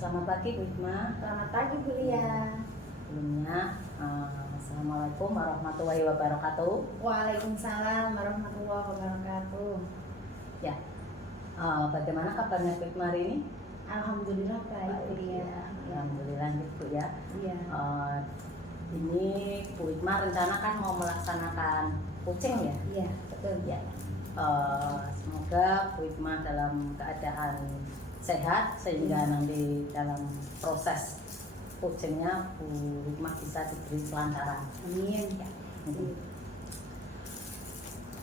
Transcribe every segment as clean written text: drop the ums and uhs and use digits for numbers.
Selamat pagi Bu Hikmah. Selamat pagi Bu Lia. Sebelumnya, Assalamualaikum warahmatullahi wabarakatuh. Waalaikumsalam warahmatullahi wabarakatuh. Ya, bagaimana kabarnya Bu Hikmah hari ini? Alhamdulillah baik Bu Lia. Alhamdulillah Bu ya. Iya. Ini Bu Hikmah rencana kan mau melaksanakan kucing ya? Iya, betul. Ya. Semoga Bu Hikmah dalam keadaan sehat sehingga nanti dalam proses kucingnya Bu Hikmah bisa diberi kelancaran. Amin. Ya.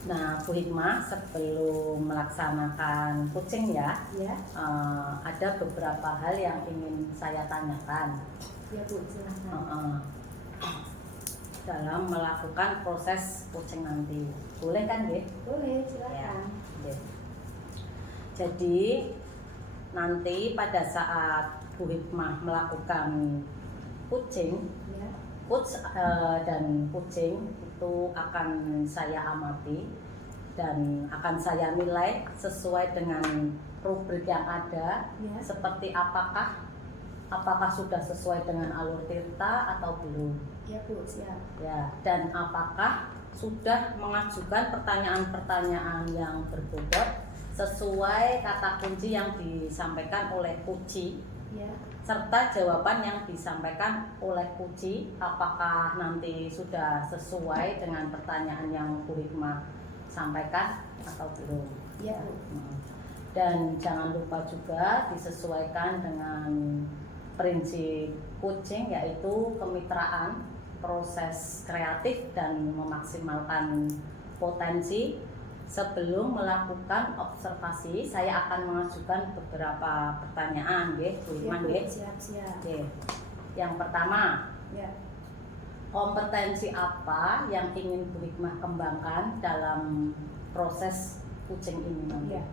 Nah, Bu Hikmah sebelum melaksanakan kucing ya, ada beberapa hal yang ingin saya tanyakan. Ya Bu, silakan. Dalam melakukan proses kucing nanti, boleh kan, Dek? Boleh, silakan. Ya. Jadi nanti pada saat Bu Hikmah melakukan kucing, Ya. dan kucing itu akan saya amati dan akan saya nilai sesuai dengan rubrik yang ada, Ya. seperti apakah sudah sesuai dengan alur tirta atau belum. Ya Bu, siap. Ya, dan apakah sudah mengajukan pertanyaan-pertanyaan yang berbobot sesuai kata kunci yang disampaikan oleh Kuci, Ya. serta jawaban yang disampaikan oleh Kuci, apakah nanti sudah sesuai dengan pertanyaan yang Bu Hikmah sampaikan atau belum. Ya Bu. Dan jangan lupa juga disesuaikan dengan prinsip kucing, yaitu kemitraan, proses kreatif dan memaksimalkan potensi. Sebelum melakukan observasi, saya akan mengajukan beberapa pertanyaan, Bu Hikmah. Siap. Yang pertama, Ya. kompetensi apa yang ingin Bu Hikmah kembangkan dalam proses kucing ini nanti? Ya.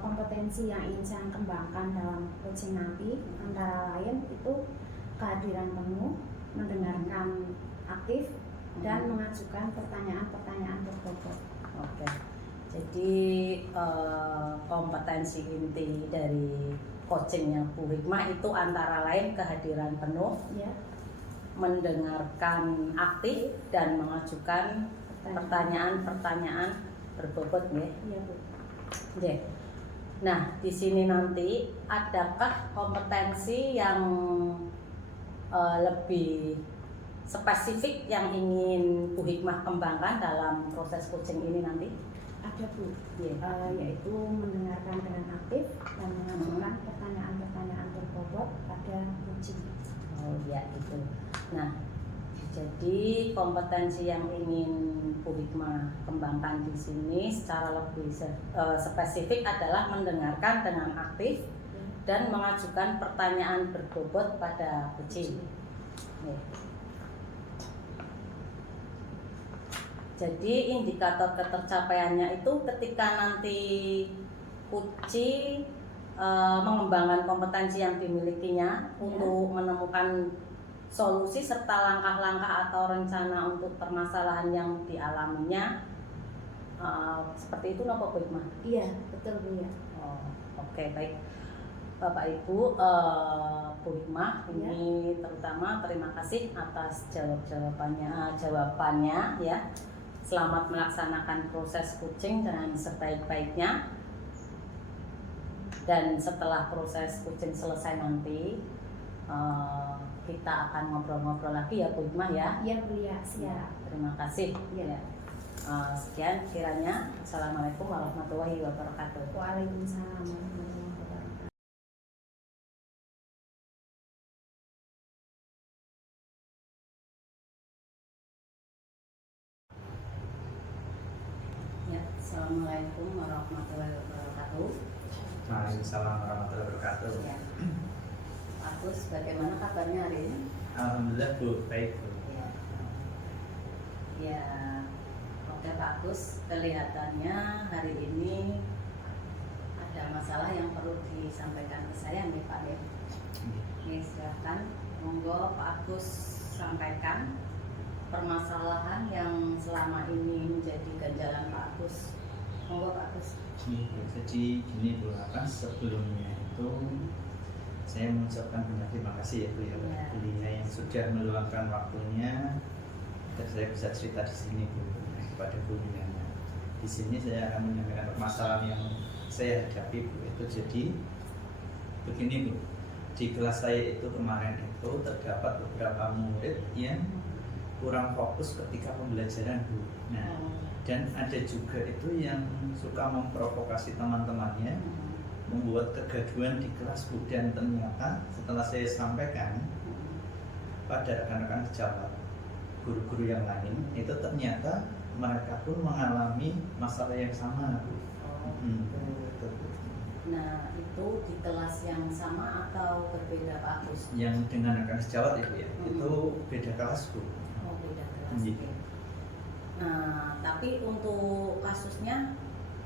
Kompetensi yang ingin saya kembangkan dalam kucing nanti antara lain itu kehadiran penuh, mendengarkan aktif, dan mengajukan pertanyaan-pertanyaan berbobot. Oke. Jadi kompetensi inti dari coachingnya Bu Hikmah itu antara lain kehadiran penuh, Ya. mendengarkan aktif, dan mengajukan pertanyaan-pertanyaan berbobot, ya. Iya Bu. Ya. Nah, di sini nanti adakah kompetensi yang lebih spesifik yang ingin Bu Hikmah kembangkan dalam proses coaching ini nanti? Ada Bu. Yeah. Yaitu mendengarkan dengan aktif dan mengajukan pertanyaan-pertanyaan berbobot pada kucing. Oh ya, itu. Nah, jadi kompetensi yang ingin Bu Hikmah kembangkan di sini secara lebih spesifik adalah mendengarkan dengan aktif dan mengajukan pertanyaan berbobot pada kucing. Ya. Jadi indikator ketercapaiannya itu ketika nanti kucing mengembangkan kompetensi yang dimilikinya untuk menemukan solusi serta langkah-langkah atau rencana untuk permasalahan yang dialaminya, seperti itu nopo Bu Hikmah? Iya, betul Bu ya. Oke, baik Bapak Ibu, Bu Hikmah, ini terutama terima kasih atas jawabannya ya. Selamat melaksanakan proses kucing dengan sebaik-baiknya. Dan setelah proses kucing selesai nanti, kita akan ngobrol-ngobrol lagi ya Bu Hikmah ya. Iya Bu ya, siap. Terima kasih. Ya. Sekian kiranya. Assalamualaikum warahmatullahi wabarakatuh. Waalaikumsalam warahmatullahi wabarakatuh. Ya, Assalamualaikum warahmatullahi wabarakatuh. Waalaikumsalam warahmatullahi wabarakatuh. Ya. Pak Agus, bagaimana kabarnya hari ini? Alhamdulillah Bu, baik Bu. Ya, oke Pak Agus, kelihatannya hari ini ada masalah yang perlu disampaikan ke saya nih Pak ya. Nih silahkan, monggo Pak Agus sampaikan permasalahan yang selama ini menjadi ganjalan Pak Agus. Monggo Pak Agus. Jadi gini Bu, sebelumnya itu Saya mengucapkan banyak terima kasih ya Bu ya, Iya. beliau yang sudah meluangkan waktunya agar saya bisa cerita di sini Bu kepada Bu Yuliana. Di sini saya akan menyampaikan permasalahan yang saya hadapi Bu. Itu jadi begini Bu, di kelas saya itu kemarin itu terdapat beberapa murid yang kurang fokus ketika pembelajaran Bu. Nah, dan ada juga itu yang suka memprovokasi teman-temannya, membuat kegaduhan di kelas Bu. Dan ternyata setelah saya sampaikan pada rekan-rekan pejabat, guru-guru yang lain, itu ternyata mereka pun mengalami masalah yang sama Bu. Betul, Bu. Nah, itu di kelas yang sama atau berbeda Pak Agus? Yang dengan rekan sejawat itu ya, itu beda kelas Bu. Oh, beda kelas. Iya. Oke. Nah, tapi untuk kasusnya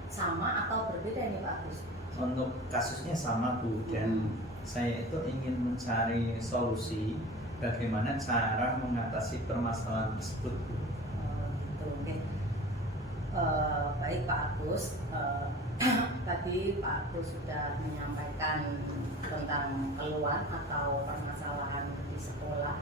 sama atau berbeda nih Pak Agus? Untuk kasusnya sama Bu, dan saya itu ingin mencari solusi bagaimana cara mengatasi permasalahan tersebut Bu. Gitu, oke. Baik Pak Agus, tadi Pak Agus sudah menyampaikan tentang keluhan atau permasalahan di sekolah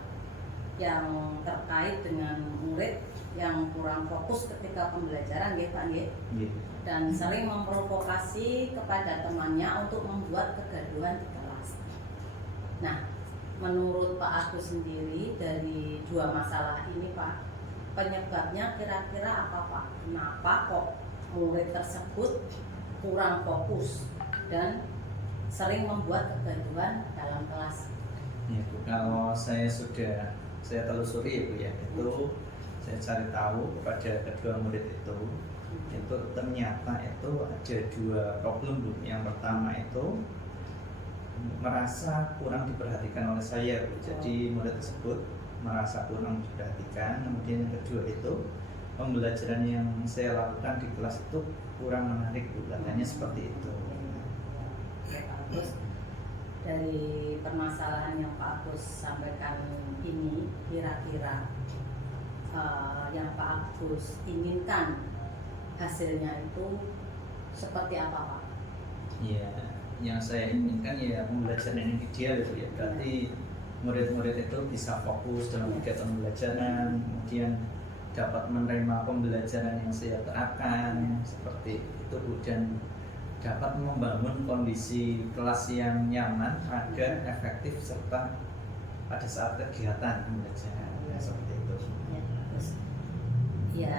yang terkait dengan murid yang kurang fokus ketika pembelajaran, ya Pak, ya? Gitu. Dan sering memprovokasi kepada temannya untuk membuat kegaduhan di kelas. Nah, menurut Pak Agus sendiri dari dua masalah ini Pak, penyebabnya kira-kira apa Pak? Kenapa kok murid tersebut kurang fokus dan sering membuat kegaduhan dalam kelas? Ya Bu, kalau saya telusuri ya Bu ya, itu saya cari tahu kepada kedua murid itu ternyata itu ada dua problem Bu. Yang pertama itu merasa kurang diperhatikan oleh saya Bu. Jadi murid tersebut merasa kurang diperhatikan. Kemudian yang kedua itu pembelajaran yang saya lakukan di kelas itu kurang menarik Bu, katanya seperti itu. Pak Agus, dari permasalahan yang Pak Agus sampaikan ini, kira-kira yang Pak Agus inginkan hasilnya itu seperti apa Pak? Ya, yang saya inginkan ya pembelajaran yang ideal itu ya. Berarti murid-murid itu bisa fokus dalam kegiatan pembelajaran, kemudian dapat menerima pembelajaran yang saya terapkan seperti itu Bu, dan dapat membangun kondisi kelas yang nyaman agar efektif serta pada saat kegiatan pembelajaran seperti itu. Ya, terus, ya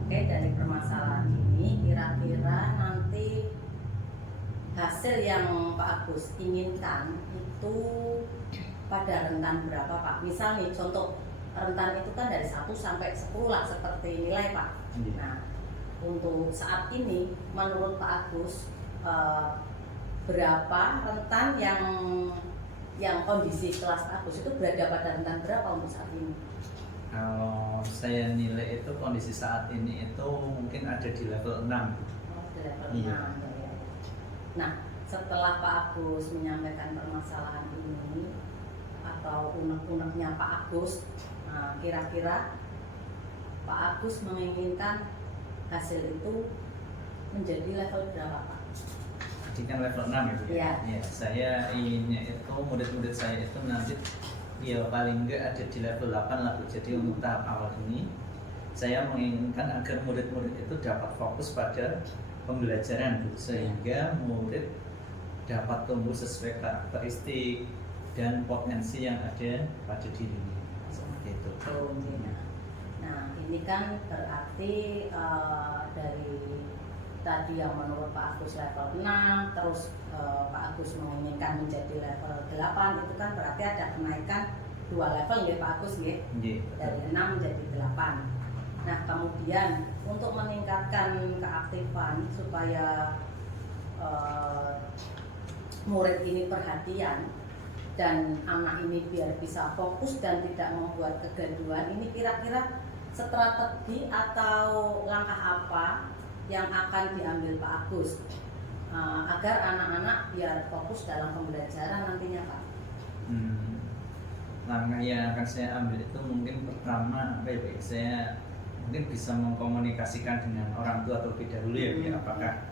oke, dari permasalahan ini kira-kira nanti hasil yang Pak Agus inginkan itu pada rentan berapa Pak? Misal nih contoh rentan itu kan dari 1 sampai 10 lah seperti nilai Pak. Nah, untuk saat ini menurut Pak Agus berapa rentan yang kondisi kelas Pak Agus itu berada pada rentan berapa untuk saat ini? Kalau saya nilai itu kondisi saat ini itu mungkin ada di level 6. Oh, di level 6 Iya. ya. Nah, setelah Pak Agus menyampaikan permasalahan ini atau unek-uneknya Pak Agus, nah, kira-kira Pak Agus menginginkan hasil itu menjadi level berapa Pak? Tadi kan level 6 itu Iya. ya. Saya inginnya itu murid-murid saya itu nanti ya paling enggak ada di level 8 lah Bu. Jadi untuk tahap awal ini saya menginginkan agar murid-murid itu dapat fokus pada pembelajaran Bu, sehingga murid dapat tumbuh sesuai karakteristik dan potensi yang ada pada dirinya seperti itu. Nah, ini kan berarti dari tadi yang menurut Pak Agus level 6, terus Pak Agus menginginkan menjadi level 8, itu kan berarti ada kenaikan 2 level ya Pak Agus ya, dari 6 menjadi 8. Nah, kemudian untuk meningkatkan keaktifan supaya murid ini perhatian dan anak ini biar bisa fokus dan tidak membuat kegaduhan, ini kira-kira strategi atau langkah apa yang akan diambil Pak Agus agar anak-anak biar fokus dalam pembelajaran nantinya Pak? Langkah yang akan saya ambil itu mungkin pertama saya mungkin bisa mengkomunikasikan dengan orang tua terlebih dahulu ya, apakah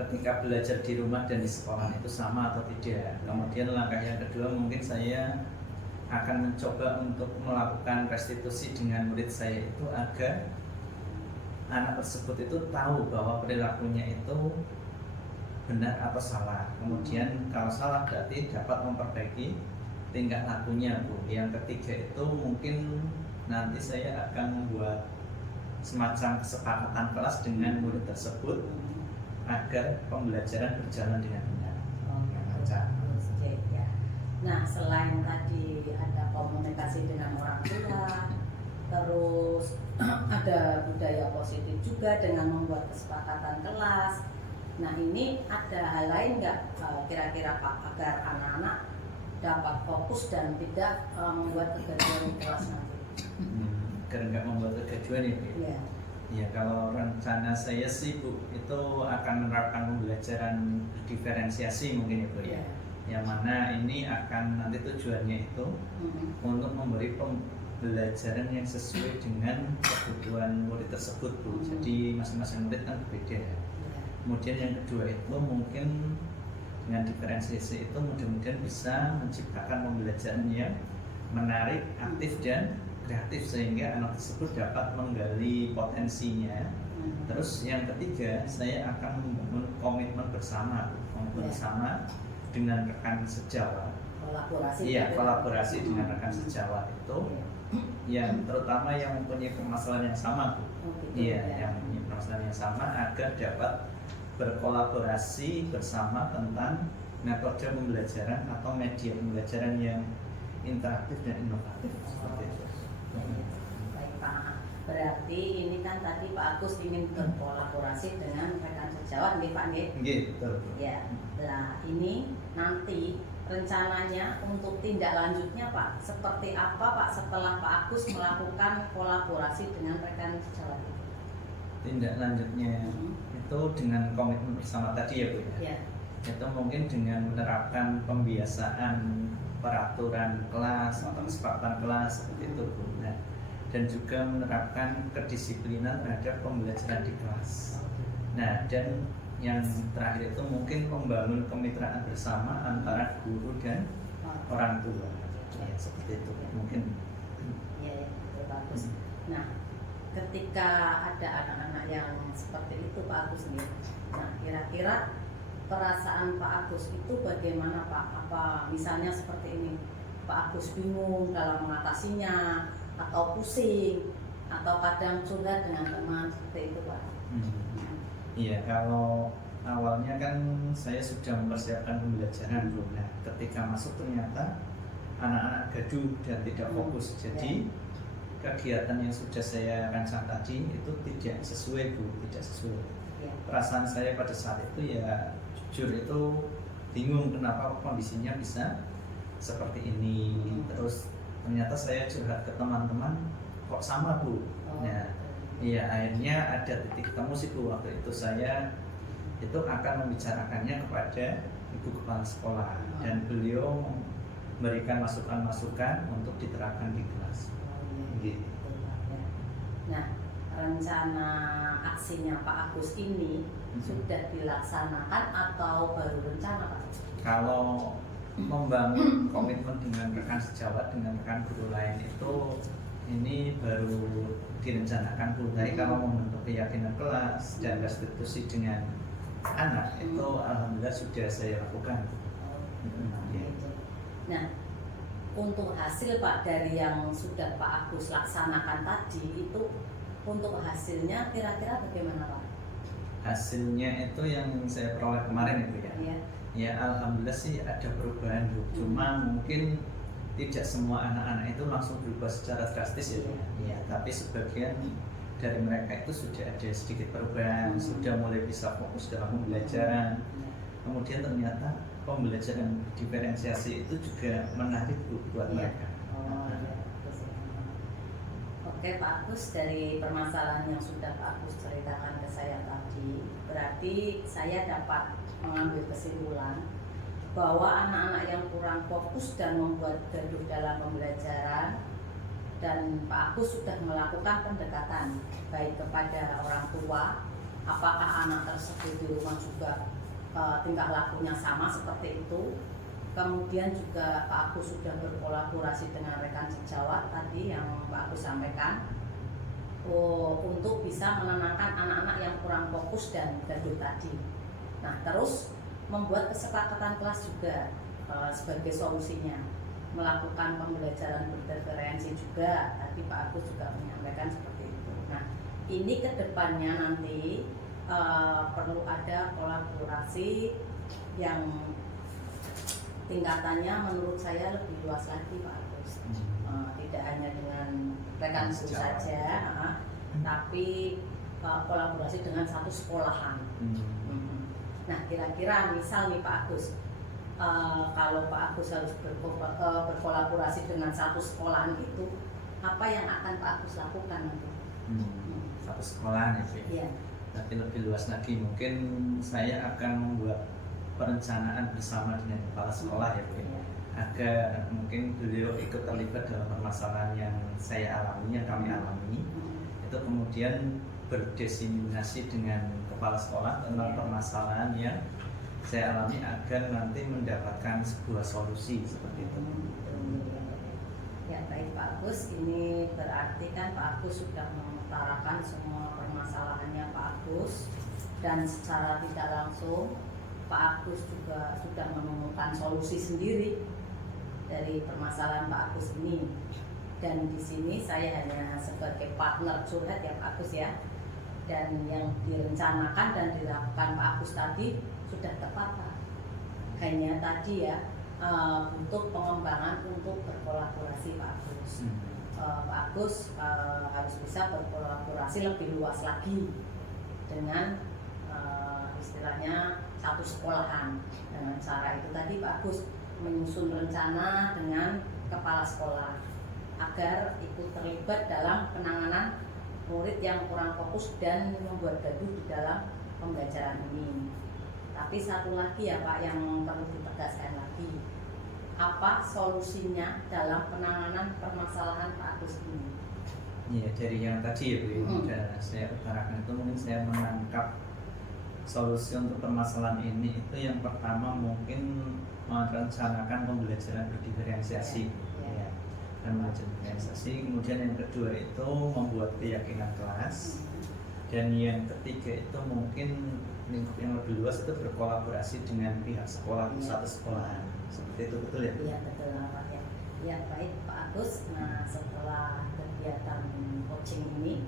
ketika belajar di rumah dan di sekolah itu sama atau tidak. Kemudian langkah yang kedua mungkin saya akan mencoba untuk melakukan restitusi dengan murid saya itu agar anak tersebut itu tahu bahwa perilakunya itu benar atau salah. Kemudian kalau salah berarti dapat memperbaiki tingkah lakunya, Bu. Yang ketiga itu mungkin nanti saya akan membuat semacam kesepakatan kelas dengan murid tersebut agar pembelajaran berjalan dengan benar. Ya. Nah, selain tadi ada komunikasi dengan orang tua, terus ada budaya positif juga dengan membuat kesepakatan kelas. Nah, ini ada hal lain nggak kira-kira Pak agar anak-anak dapat fokus dan tidak membuat kegaduhan di kelas nanti? Agar nggak membuat kegaduhan itu. Ya. Ya, kalau rencana saya sih, Bu, itu akan menerapkan pembelajaran diferensiasi mungkin ya, Bu, ya. Yang mana ini akan nanti tujuannya itu untuk memberi pembelajaran yang sesuai dengan kebutuhan murid tersebut, Bu. Jadi masing-masing murid kan berbeda ya. Kemudian yang kedua itu mungkin dengan diferensiasi itu mudah-mudahan bisa menciptakan pembelajaran yang menarik, aktif dan kreatif sehingga anak tersebut dapat menggali potensinya. Terus yang ketiga, saya akan membangun komitmen bersama dengan rekan sejawat. Kolaborasi. Iya, kolaborasi dengan rekan sejawat itu yang terutama yang mempunyai permasalahan yang sama, Bu. Iya, yang mempunyai permasalahan yang sama agar dapat berkolaborasi bersama tentang metode pembelajaran atau media pembelajaran yang interaktif dan inovatif seperti itu. Baik Pak, berarti ini kan tadi Pak Agus ingin berkolaborasi dengan rekan sejawat, nih Pak nih. Betul. Ya, nah ini nanti rencananya untuk tindak lanjutnya Pak, seperti apa Pak setelah Pak Agus melakukan kolaborasi dengan rekan sejawat itu? Tindak lanjutnya itu dengan komitmen bersama tadi ya, Bu ya. Itu mungkin dengan menerapkan pembiasaan peraturan kelas atau kesepakatan kelas seperti itu, Bu. Nah, dan juga menerapkan kedisiplinan terhadap pembelajaran di kelas. Nah, dan yang terakhir itu mungkin membangun kemitraan bersama antara guru dan orang tua. Ya, seperti itu mungkin. Ya, itu bagus. Nah, ketika ada anak-anak yang seperti itu Pak Agus nih, nah kira-kira perasaan Pak Agus itu bagaimana Pak? Apa misalnya seperti ini, Pak Agus bingung dalam mengatasinya, atau pusing, atau kadang curhat dengan teman seperti itu Pak? Iya, kalau awalnya kan saya sudah mempersiapkan pembelajaran, Bu. Nah, ketika masuk ternyata anak-anak gaduh dan tidak fokus. Jadi kegiatan yang sudah saya rancang tadi itu tidak sesuai, Bu, tidak sesuai. Perasaan saya pada saat itu ya jujur itu bingung kenapa kondisinya bisa seperti ini. Terus ternyata saya curhat ke teman-teman kok sama, Bu. Nah, iya akhirnya ada titik temu sih, Bu. Waktu itu saya itu akan membicarakannya kepada Ibu Kepala Sekolah dan beliau memberikan masukan-masukan untuk diterapkan di kelas. Gitu. Nah, rencana aksinya Pak Agus ini sudah dilaksanakan atau baru rencana Pak? Kalau membangun komitmen dengan rekan sejawat, dengan rekan guru lain itu ini baru direncanakan, Bu. Tapi kalau membentuk keyakinan kelas dan restitusi dengan anak itu alhamdulillah sudah saya lakukan. Nah, untuk hasil Pak dari yang sudah Pak Agus laksanakan tadi itu, untuk hasilnya kira-kira bagaimana Pak? Hasilnya itu yang saya peroleh kemarin itu ya. Ya alhamdulillah sih ada perubahan, Bu. Cuma mungkin tidak semua anak-anak itu langsung berubah secara drastis ya. Ya, tapi sebagian dari mereka itu sudah ada sedikit perubahan, sudah mulai bisa fokus dalam pembelajaran. Kemudian ternyata pembelajaran diferensiasi itu juga menarik, Bu, buat mereka. Oke Pak Agus, dari permasalahan yang sudah Pak Agus ceritakan ke saya tadi, berarti saya dapat mengambil kesimpulan bahwa anak-anak yang kurang fokus dan membuat gaduh dalam pembelajaran, dan Pak Agus sudah melakukan pendekatan baik kepada orang tua apakah anak tersebut di rumah juga tingkah lakunya sama seperti itu. Kemudian juga Pak Agus sudah berkolaborasi dengan rekan sejawat tadi yang Pak Agus sampaikan untuk bisa menenangkan anak-anak yang kurang fokus dan gaduh tadi. Nah, terus membuat kesepakatan kelas juga sebagai solusinya, melakukan pembelajaran berpreferensi juga. Tadi Pak Agus juga menyampaikan seperti itu. Nah, ini kedepannya nanti perlu ada kolaborasi yang tingkatannya menurut saya lebih luas lagi Pak Agus. Tidak hanya dengan rekan guru saja, tapi kolaborasi dengan satu sekolahan. Nah, kira-kira misal nih Pak Agus, kalau Pak Agus harus berkolaborasi dengan satu sekolahan itu, apa yang akan Pak Agus lakukan nanti? Satu sekolahan itu ya. Tapi lebih luas lagi, mungkin saya akan membuat perencanaan bersama dengan kepala sekolah ya Bu, agar mungkin beliau ikut terlibat dalam permasalahan yang saya alami, yang kami alami, itu kemudian berdiseminasi dengan kepala sekolah tentang permasalahan yang saya alami agar nanti mendapatkan sebuah solusi seperti itu. Ya baik Pak Agus, ini berarti kan Pak Agus sudah mengutarakan semua permasalahannya Pak Agus, dan secara tidak langsung Pak Agus juga sudah menemukan solusi sendiri dari permasalahan Pak Agus ini. Dan di sini saya hanya sebagai partner curhat ya Pak Agus ya. Dan yang direncanakan dan dilakukan Pak Agus tadi sudah tepat Pak. Hanya tadi ya untuk pengembangan untuk berkolaborasi Pak Agus. Pak Agus harus bisa berkolaborasi lebih luas lagi dengan istilahnya satu sekolahan. Dengan cara itu tadi Pak Agus menyusun rencana dengan kepala sekolah agar ikut terlibat dalam penanganan murid yang kurang fokus dan membuat gaduh di dalam pembelajaran ini. Tapi satu lagi ya Pak yang perlu ditegaskan lagi, apa solusinya dalam penanganan permasalahan Pak Agus ini? Ya dari yang tadi ya Bu, sudah saya utarakan itu, mungkin saya menangkap solusi untuk permasalahan ini itu yang pertama mungkin merencanakan pembelajaran berdiferensiasi, dan diferensiasi. Kemudian yang kedua itu membuat keyakinan kelas, dan yang ketiga itu mungkin lingkup yang lebih luas itu berkolaborasi dengan pihak sekolah, satu sekolahan. Seperti itu, betul ya? Iya betul Pak ya. Ya baik Pak Agus. Nah setelah kegiatan coaching ini,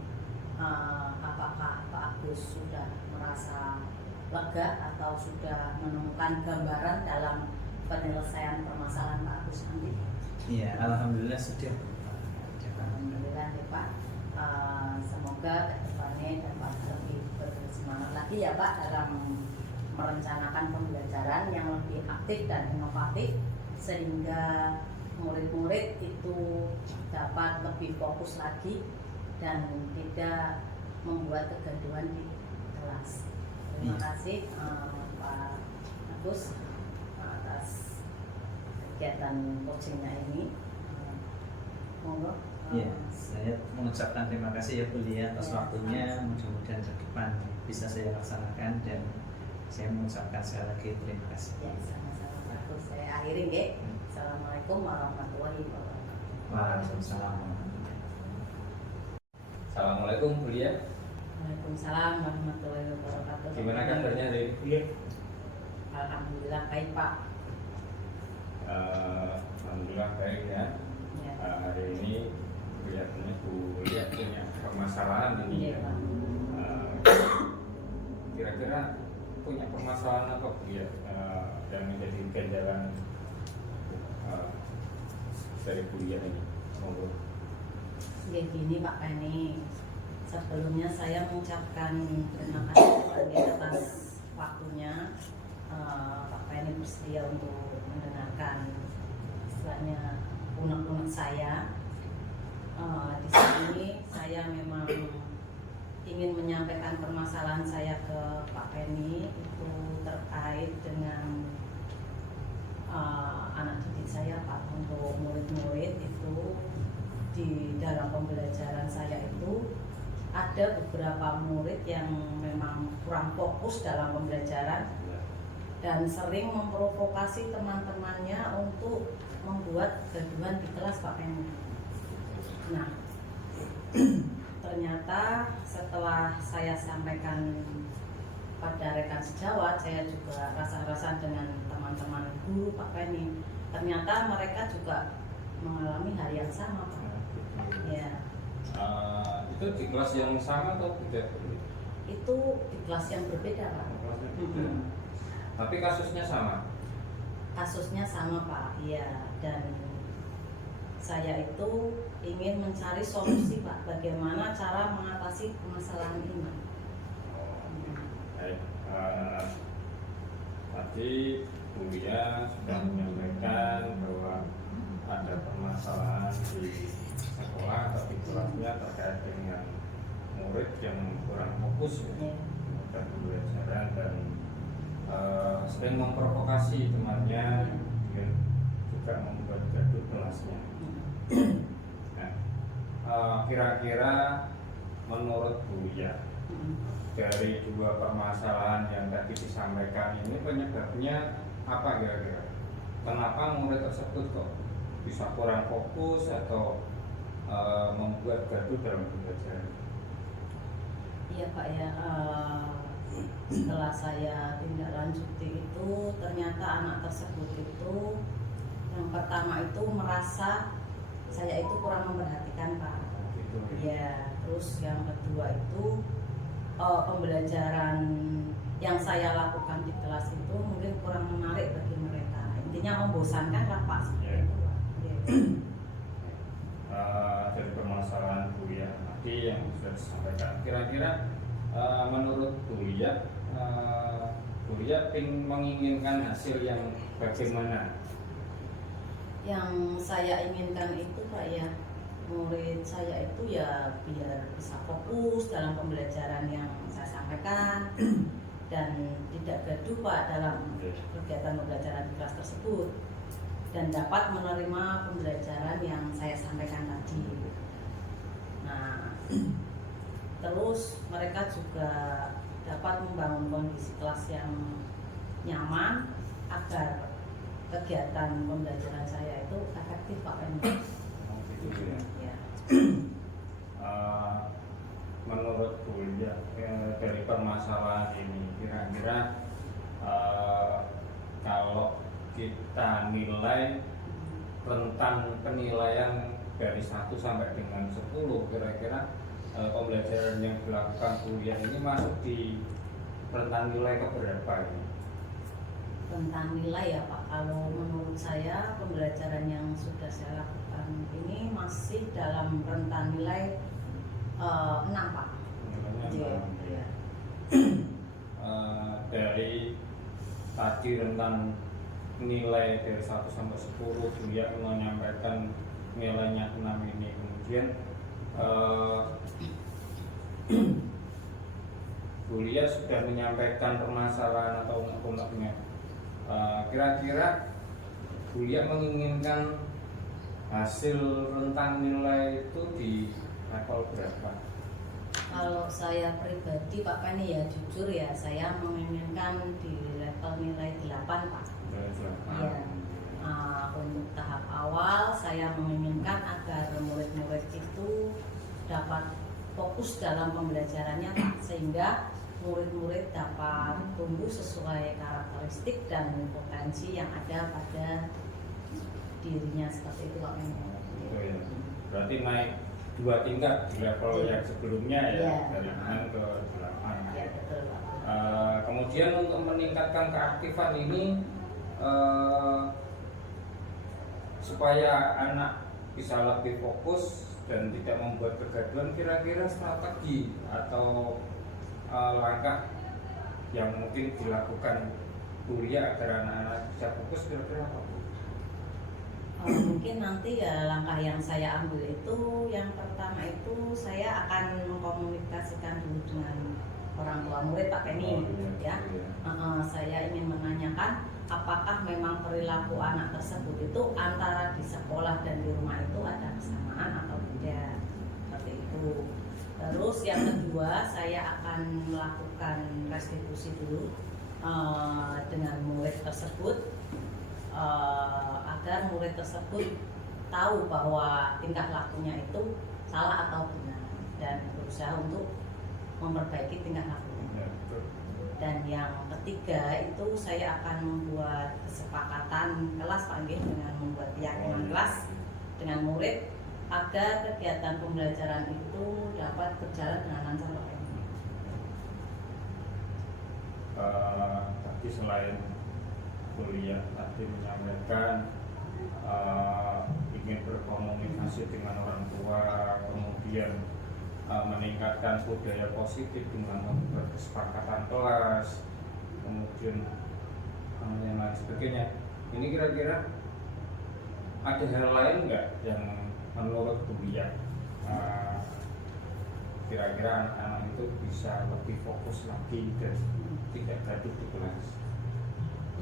apakah Pak Agus sudah merasa lega atau sudah menemukan gambaran dalam penyelesaian permasalahan Pak Agus nanti? Iya, alhamdulillah sudah. Alhamdulillah ya Pak. Semoga kedepannya dapat lebih bersemangat lagi ya Pak dalam merencanakan pembelajaran yang lebih aktif dan inovatif, sehingga murid-murid itu dapat lebih fokus lagi dan tidak membuat kegaduhan di kelas. Terima kasih Pak Agus atas kegiatan coachingnya ini. Monggo. Ya, saya mengucapkan terima kasih ya Bu Lia atas waktunya. Mudah-mudahan ke depan bisa saya laksanakan, dan saya mengucapkan sekali lagi terima kasih. Ya, sama-sama Pak Agus. Saya akhiri nggih. Assalamualaikum warahmatullahi wabarakatuh. Waalaikumsalam. Assalamualaikum Bu Lia. Waalaikumsalam warahmatullahi wabarakatuh. Gimana kabarnya hari ini? Alhamdulillah baik Pak. Alhamdulillah baik ya. Ya. Hari ini kelihatannya Bu Lia punya permasalahan ini Iya, ya. Pak. Kira-kira punya permasalahan apa Bu Lia yang menjadi ganjalan dari Bu Lia ini? Monggo. Ya gini Pak Penny, sebelumnya saya mengucapkan terima kasih kepada atas waktunya. Pak Penny bersedia untuk mendengarkan istilahnya unek-unek saya. Di sini saya memang ingin menyampaikan permasalahan saya ke Pak Penny itu terkait dengan anak didik saya Pak, untuk murid-murid itu di dalam pembelajaran saya itu ada beberapa murid yang memang kurang fokus dalam pembelajaran dan sering memprovokasi teman-temannya untuk membuat gaduhan di kelas Pak Penny. Nah, ternyata setelah saya sampaikan pada rekan sejawat, saya juga rasa-rasa dengan teman-teman guru Pak Penny, ternyata mereka juga mengalami hal yang sama Pak. Ya. Itu di kelas yang sama atau tidak? Itu di kelas yang berbeda Pak. Kelasnya beda. Tapi kasusnya sama. Kasusnya sama Pak, iya. Dan saya itu ingin mencari solusi Pak, bagaimana cara mengatasi permasalahan ini. Baik. Tadi Buya sudah menyampaikan bahwa ada permasalahan di sekolah atau di kelasnya terkait dengan murid yang kurang fokus dan pembelajaran dan sering memprovokasi temannya dan juga membuat gaduh kelasnya. Nah, kira-kira menurut Buya dari dua permasalahan yang tadi disampaikan ini penyebabnya apa kira-kira? Kenapa murid tersebut kok bisa kurang fokus atau membuat gaduh dalam pembelajaran? Iya Pak ya, setelah saya tindak lanjuti itu ternyata anak tersebut itu yang pertama itu merasa saya itu kurang memperhatikan Pak. Gitu, Ya, terus yang kedua itu pembelajaran yang saya lakukan di kelas itu mungkin kurang menarik bagi mereka. Intinya membosankan lah Pak seperti itu Pak. Ya. Dari permasalahan Buya tadi yang sudah disampaikan, kira-kira menurut Buya, Buya menginginkan hasil yang bagaimana? Yang saya inginkan itu Pak ya, murid saya itu ya biar bisa fokus dalam pembelajaran yang saya sampaikan dan tidak gaduh Pak dalam kegiatan pembelajaran di kelas tersebut dan dapat menerima pembelajaran yang saya sampaikan tadi. Nah, terus mereka juga dapat membangun kondisi kelas yang nyaman agar kegiatan pembelajaran saya itu efektif Pak Penny. Gitu ya. Ya. Menurut Buya dari permasalahan ini kira-kira kalau kita nilai rentang penilaian dari 1 sampai dengan 10 kira-kira pembelajaran yang dilakukan Buya ini masuk di rentang nilai keberapa ini? Tentang nilai ya Pak, kalau menurut saya pembelajaran yang sudah saya lakukan ini masih dalam rentang nilai 6 Pak. Nilainya Iya. Dari tadi rentang nilai dari 1 sampai 10 Buya menyampaikan nilainya 6 ini, kemudian Buya sudah menyampaikan permasalahan atau unek-uneknya. Kira-kira Buya menginginkan hasil rentang nilai itu di level berapa? Kalau saya pribadi Pak Penny ya jujur ya, saya menginginkan di level nilai 8 Pak. Iya. Untuk tahap awal saya menginginkan agar murid-murid itu dapat fokus dalam pembelajarannya Pak, sehingga murid-murid dapat tumbuh sesuai karakteristik dan potensi yang ada pada dirinya seperti itu Pak Penny. Gitu ya. Berarti naik 2 tingkat di level Iya. yang sebelumnya ya, Iya. dari 6 ke 8. Ya betul Pak. Kemudian untuk meningkatkan keaktifan ini supaya anak bisa lebih fokus dan tidak membuat kegaduhan, kira-kira strategi atau langkah yang mungkin dilakukan Buya agar anak-anak bisa fokus kira-kira apa Bu? Mungkin nanti ya langkah yang saya ambil itu yang pertama itu saya akan mengkomunikasikan dulu dengan orang tua murid Pak Penny ya. Saya ingin menanyakan apakah memang perilaku anak tersebut itu antara di sekolah dan di rumah itu ada kesamaan atau tidak, seperti itu. Terus yang kedua saya akan melakukan restitusi dulu dengan murid tersebut agar murid tersebut tahu bahwa tingkah lakunya itu salah atau benar dan berusaha untuk memperbaiki tingkah lakunya. Dan yang ketiga itu saya akan membuat kesepakatan kelas Pak Nggih, dengan membuat keyakinan kelas dengan murid agar kegiatan pembelajaran itu dapat berjalan dengan lancar Pak Nggih. Tadi selain kuliah tadi menyampaikan ingin berkomunikasi dengan orang tua, kemudian meningkatkan budaya positif dengan membuat kesepakatan kelas, kemudian yang lain sebagainya. Ini kira-kira ada hal lain nggak yang menurut kuliah kira-kira anak-anak itu bisa lebih fokus lagi dan tidak gaduh di kelas?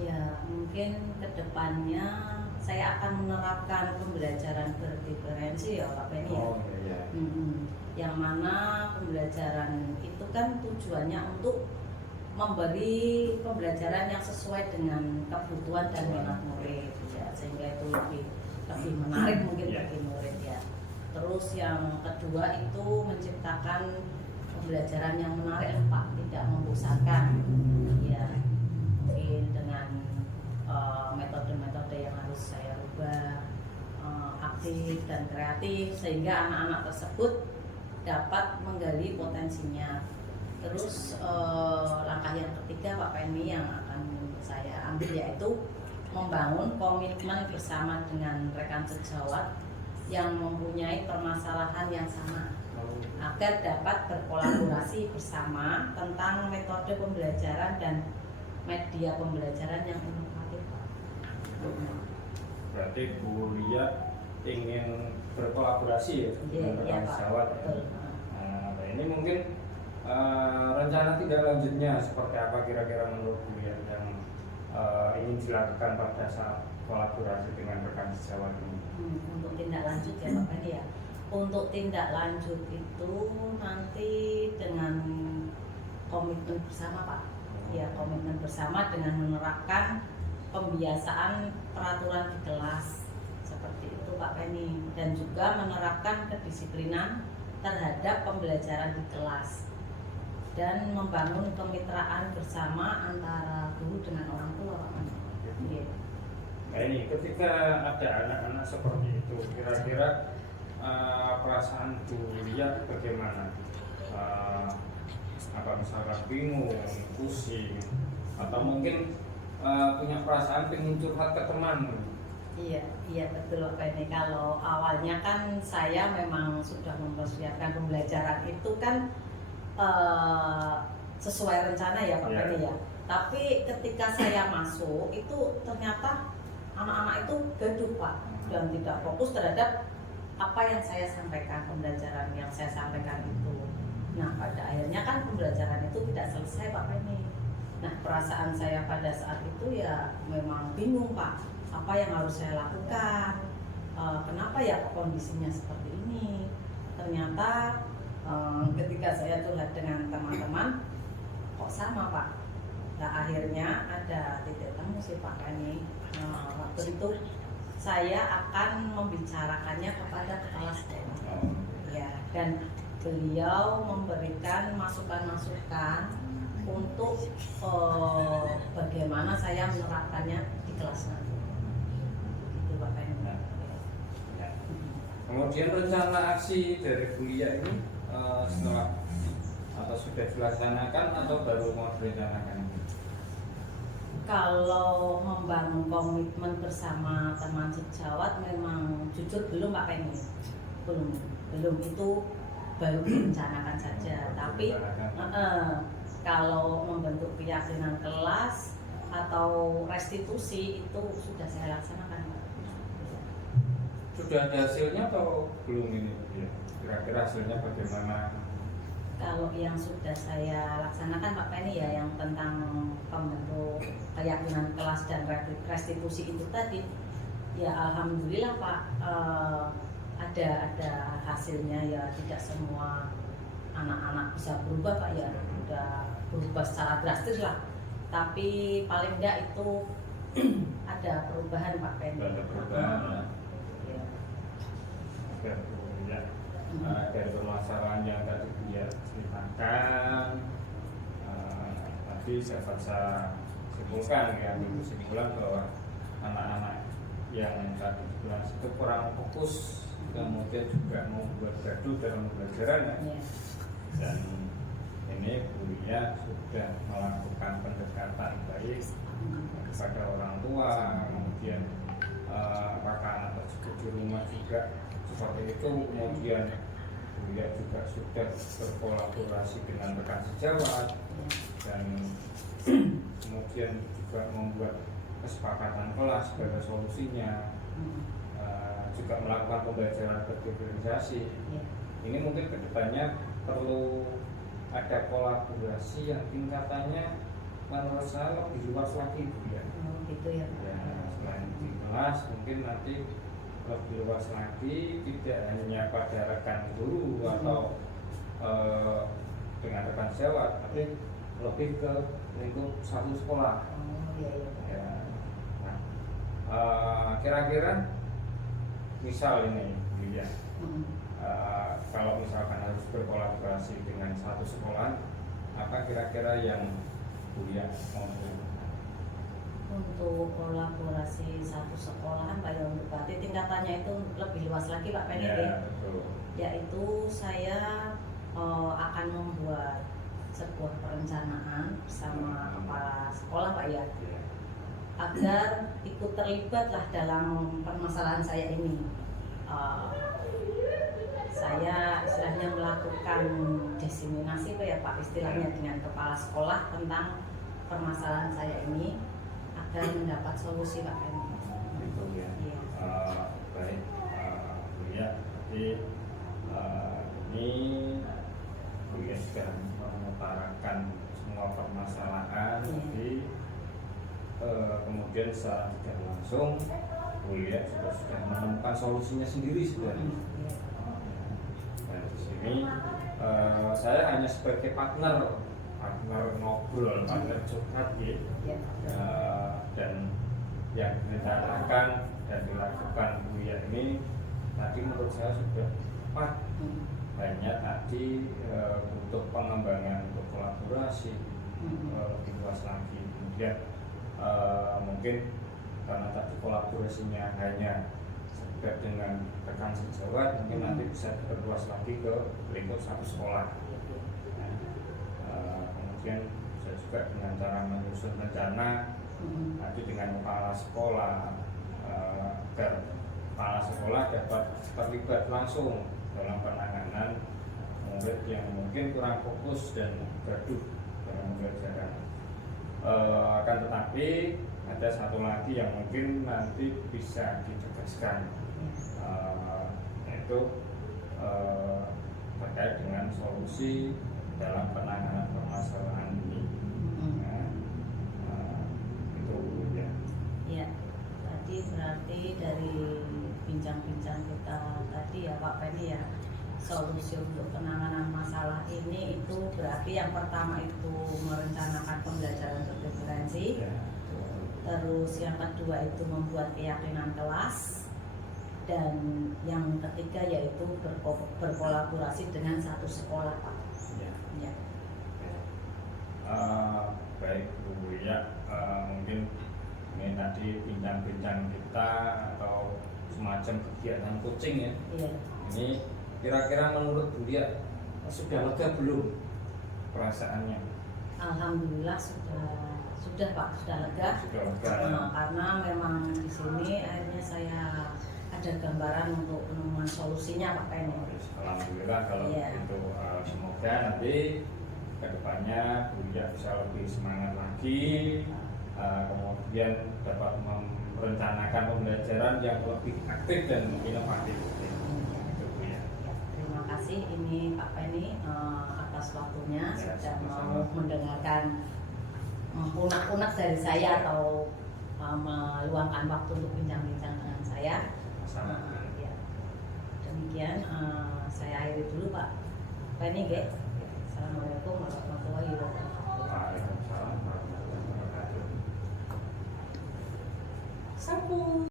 Ya, mungkin kedepannya saya akan menerapkan pembelajaran berdiferensi ya Pak Penny ya. Oh iya. Yang mana pembelajaran itu kan tujuannya untuk memberi pembelajaran yang sesuai dengan kebutuhan dan minat murid ya, sehingga itu lebih menarik mungkin bagi murid ya. Terus yang kedua itu menciptakan pembelajaran yang menarik Pak, tidak membosankan ya, mungkin dengan metode-metode yang harus saya rubah, aktif dan kreatif, sehingga anak-anak tersebut dapat menggali potensinya. Terus langkah yang ketiga Pak Penny yang akan saya ambil yaitu membangun komitmen bersama dengan rekan sejawat yang mempunyai permasalahan yang sama agar dapat berkolaborasi bersama tentang metode pembelajaran dan media pembelajaran yang inovatif. Berarti kuliah ingin berkolaborasi ya dengan rekan sejawat. Nah, ini mungkin rencana tidak lanjutnya seperti apa kira-kira menurut kuliah yang ingin dilakukan pada saat kolaborasi dengan rekan sejawat ini? Untuk tindak lanjut ya Pak Penny ya. Untuk tindak lanjut itu nanti dengan komitmen bersama Pak. Ya, komitmen bersama dengan menerapkan pembiasaan peraturan di kelas seperti itu Pak Penny, dan juga menerapkan kedisiplinan terhadap pembelajaran di kelas dan membangun kemitraan bersama antara guru dengan orang tua Pak Penny. Yeah. Nah ini ketika ada anak-anak seperti itu, kira-kira perasaan kuliah bagaimana? Apa misalkan bingung, pusing, atau mungkin punya perasaan pengen curhat ke teman? Iya betul Pak Penny. Kalau awalnya kan saya memang sudah mempersiapkan pembelajaran itu kan sesuai rencana ya Pak Penny ya. Tapi ketika saya masuk itu ternyata anak-anak itu gaduh Pak dan tidak fokus terhadap apa yang saya sampaikan, pembelajaran yang saya sampaikan itu. Nah pada akhirnya kan pembelajaran itu tidak selesai Pak Penny. Nah perasaan saya pada saat itu ya memang bingung Pak, apa yang harus saya lakukan, kenapa ya kondisinya seperti ini. Ternyata ketika saya curhat dengan teman-teman kok sama Pak. Nah akhirnya ada titik temu sih Pak Penny. Waktu itu saya akan membicarakannya kepada kepala sekolah ya, dan beliau memberikan masukan-masukan untuk bagaimana saya menerapkannya di kelas nanti. Itu Pak Penny. Kemudian rencana aksi dari kuliah ini setelah atau sudah dilaksanakan atau baru mau direncanakan? Kalau membangun komitmen bersama teman sejawat memang jujur belum Pak Penny. Belum itu baru direncanakan saja. Tapi kalau membentuk keyakinan kelas atau restitusi itu sudah saya laksanakan. Sudah ada hasilnya atau belum ini? Kira-kira hasilnya bagaimana? Kalau yang sudah saya laksanakan Pak Penny ya, yang tentang pembentuk keyakinan kelas dan restitusi itu tadi, ya alhamdulillah Pak, ada hasilnya ya. Tidak semua anak-anak bisa berubah Pak ya, udah berubah secara drastis lah. Tapi paling enggak itu ada perubahan Pak Penny. Ada perubahan ya. Iya. Oke, Bu ya. Dari permasalahan yang tadi dia ceritakan, tadi saya bisa simpulkan ya, kesimpulan bahwa anak-anak yang tadi bilang itu kurang fokus, kemudian juga membuat gaduh dalam pembelajaran ya. Iya. Dan ini gurunya sudah melakukan pendekatan baik kepada orang tua, kemudian apakah anak tersebut di rumah juga seperti itu, kemudian gurunya juga sudah berkolaborasi dengan rekan sejawat dan kemudian juga membuat kesepakatan kelas sebagai solusinya, juga melakukan pembelajaran berdifferensiasi. Iya. Ini mungkin kedepannya perlu ada kolaborasi yang tingkatannya menurut saya lebih luas lagi Bu ya. Oh, gitu ya. Ya, selain di kelas mungkin nanti lebih luas lagi, tidak hanya pada rekan guru atau dengan rekan sejawat, tapi lebih ke lingkup satu sekolah. Oh, iya iya. Ya. Nah, kira-kira misal ini Bu ya, kalau misalkan harus berkolaborasi dengan satu sekolah, apa kira-kira yang Buya mau? Untuk kolaborasi satu sekolahan Pak ya, untuk berarti tingkatannya itu lebih luas lagi Pak Penny Ya, betul. yaitu saya akan membuat sebuah perencanaan bersama kepala sekolah Pak ya, Ya. agar ikut terlibatlah dalam permasalahan saya ini. Saya istilahnya melakukan diseminasi Pak ya Pak, istilahnya dengan kepala sekolah tentang permasalahan saya ini agar mendapat solusi Pak Penny. Itu ya. Iya. Baik, Buya. Jadi ini Buya sudah mengutarakan semua permasalahan. Iya. Jadi kemudian secara tidak langsung Buya sudah menemukan solusinya sendiri sebenarnya. Iya. Dan di sini saya hanya sebagai partner ngobrol, partner curhat gitu. Iya. Dan yang direncanakan dan dilakukan Buya ini tadi menurut saya sudah tepat. Hanya tadi untuk pengembangan, untuk kolaborasi lebih luas lagi. Kemudian mungkin karena tadi kolaborasinya hanya sekedar dengan rekan sejawat, mungkin nanti bisa diperluas lagi ke lingkup satu sekolah. Kemudian bisa juga dengan cara menyusun rencana nanti dengan kepala sekolah, agar kepala sekolah dapat terlibat langsung dalam penanganan murid yang mungkin kurang fokus dan gaduh dalam pembelajaran. Akan tetapi ada satu lagi yang mungkin nanti bisa ditegaskan, yaitu terkait dengan solusi dalam penanganan permasalahan ini. Itu ya. Iya, tadi berarti dari bincang-bincang kita tadi ya Pak Penny ya, solusi untuk penanganan masalah ini itu berarti yang pertama itu merencanakan pembelajaran berdifferensi, Ya. terus yang kedua itu membuat keyakinan kelas, dan yang ketiga yaitu berkolaborasi dengan satu sekolah Pak. Ya. Ya. Baik Bu ya, mungkin ini tadi bincang-bincang kita atau semacam kegiatan coaching ya. Iya. Ini kira-kira menurut Bu ya sudah lega belum perasaannya? Alhamdulillah sudah Pak, sudah lega. Sudah lega. Karena memang di sini akhirnya saya ada gambaran untuk penemuan solusinya Pak Penny. Alhamdulillah kalau Iya. itu semoga nanti kedepannya Bu ya bisa lebih semangat lagi, kemudian dapat merencanakan pembelajaran yang lebih aktif dan inovatif. Itu Bu ya. Terima kasih ini Pak Penny atas waktunya Ya, sudah sama-sama. mau mendengarkan unek-unek dari saya atau meluangkan waktu untuk bincang-bincang dengan saya. Sama. Ya. Demikian saya akhiri dulu Pak Penny, Ge. Assalamualaikum warahmatullahi wabarakatuh. Waalaikumsalam warahmatullahi wabarakatuh. Sapu.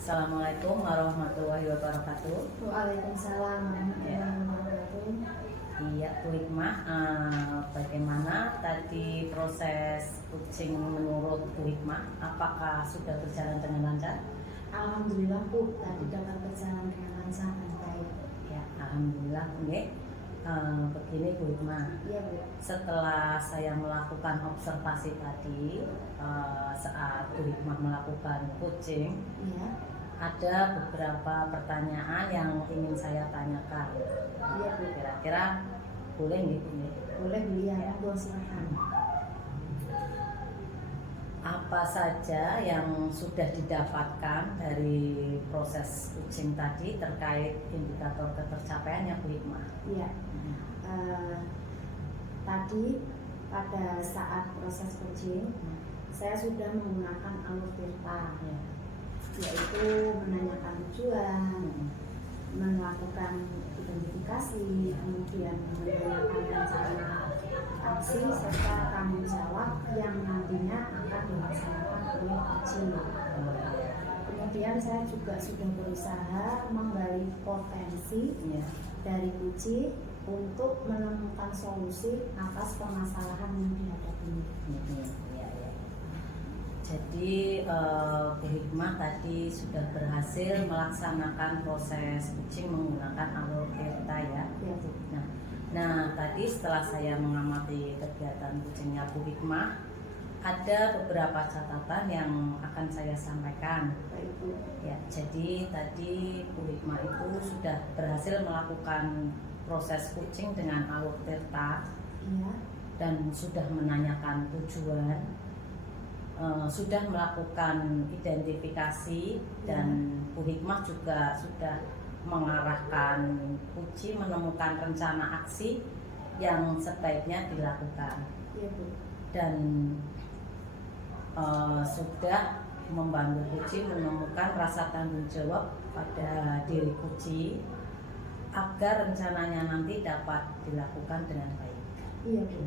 Assalamualaikum warahmatullahi wabarakatuh. Waalaikumsalam warahmatullahi wabarakatuh. Iya, Bu Hikmah, bagaimana tadi proses kucing menurut Bu Hikmah? Apakah sudah berjalan dengan lancar? Alhamdulillah Bu, tadi dapat berjalan dengan lancar dan baik. Ya, alhamdulillah, Bu. Begini Bu Hikmah, Iya Bu. setelah saya melakukan observasi tadi saat Bu Hikmah melakukan kucing, Iya. ada beberapa pertanyaan yang ingin saya tanyakan. Iya Bu. Kira-kira boleh nggih, Bu? Boleh Bu ya, Bu silakan. Apa saja yang sudah didapatkan dari proses kucing tadi terkait indikator ketercapaiannya, Bu Hikmah? Iya. Tadi pada saat proses kucing, saya sudah menggunakan alur tirta, Ya. yaitu menanyakan tujuan, melakukan identifikasi, kemudian menanyakan rencana aksi serta tanggung jawab yang nantinya akan dilaksanakan oleh kucing. Kemudian saya juga sudah berusaha menggali potensi Ya. dari kucing untuk menemukan solusi atas permasalahan yang dihadapi. Ya, ya. Jadi Bu Hikmah tadi sudah berhasil melaksanakan proses kucing menggunakan alur tirta ya. Ya Bu. Nah, tadi setelah saya mengamati kegiatan kucingnya Bu Hikmah, ada beberapa catatan yang akan saya sampaikan. Baik Bu. Ya, jadi tadi Bu Hikmah itu sudah berhasil melakukan proses kucing dengan alur tirta Iya. dan sudah menanyakan tujuan, sudah melakukan identifikasi dan Bu Hikmah juga sudah mengarahkan kucing menemukan rencana aksi yang sebaiknya dilakukan Iya Bu. dan sudah membantu kucing menemukan rasa tanggung jawab pada diri kucing agar rencananya nanti dapat dilakukan dengan baik. Iya Bu.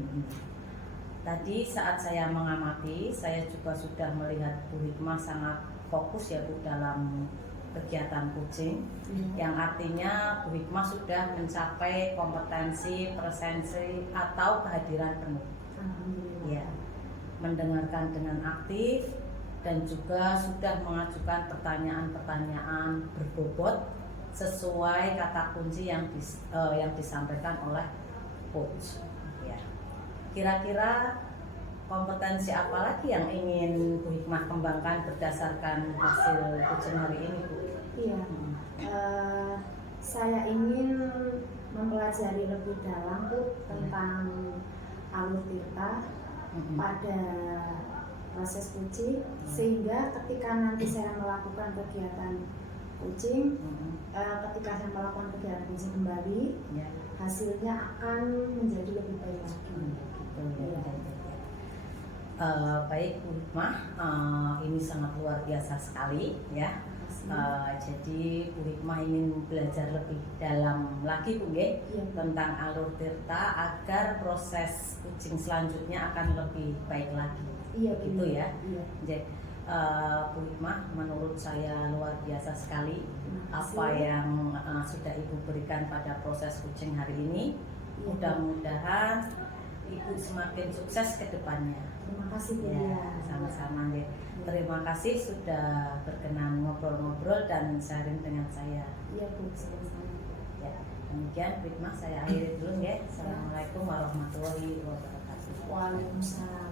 Tadi saat saya mengamati, saya juga sudah melihat Bu Hikmah sangat fokus ya Bu dalam kegiatan kucing, Iya. yang artinya Bu Hikmah sudah mencapai kompetensi, presensi atau kehadiran penuh. Alhamdulillah. Ya, mendengarkan dengan aktif dan juga sudah mengajukan pertanyaan-pertanyaan berbobot sesuai kata kunci yang disampaikan oleh coach. Ya. Kira-kira kompetensi apa lagi yang ingin Bu Hikmah kembangkan berdasarkan hasil kucing hari ini, Bu? Iya. Saya ingin mempelajari lebih dalam Bu tentang alur tirta pada proses kucing, sehingga ketika nanti saya melakukan kegiatan kucing, ketika saya melakukan kegiatan kucing kembali, Ya. hasilnya akan menjadi lebih baik lagi. Gitu ya. Baik Bu Hikmah, ini sangat luar biasa sekali ya. Jadi Bu Hikmah ingin belajar lebih dalam lagi Bu Iya. tentang alur tirta agar proses kucing selanjutnya akan lebih baik lagi. Iya Gitu ya. Iya. Jadi Bu Hikmah, menurut saya luar biasa sekali Terima kasih. apa yang sudah Ibu berikan pada proses kucing hari ini. Iya. Mudah-mudahan Ibu semakin sukses ke depannya. Terima kasih Bu. Ya, sama-sama deh. Terima kasih sudah berkenan ngobrol-ngobrol dan sharing dengan saya. Iya Bu, sama-sama. Ya, demikian Bu Hikmah, saya akhiri dulu ya. Assalamualaikum warahmatullahi wabarakatuh. Waalaikumsalam.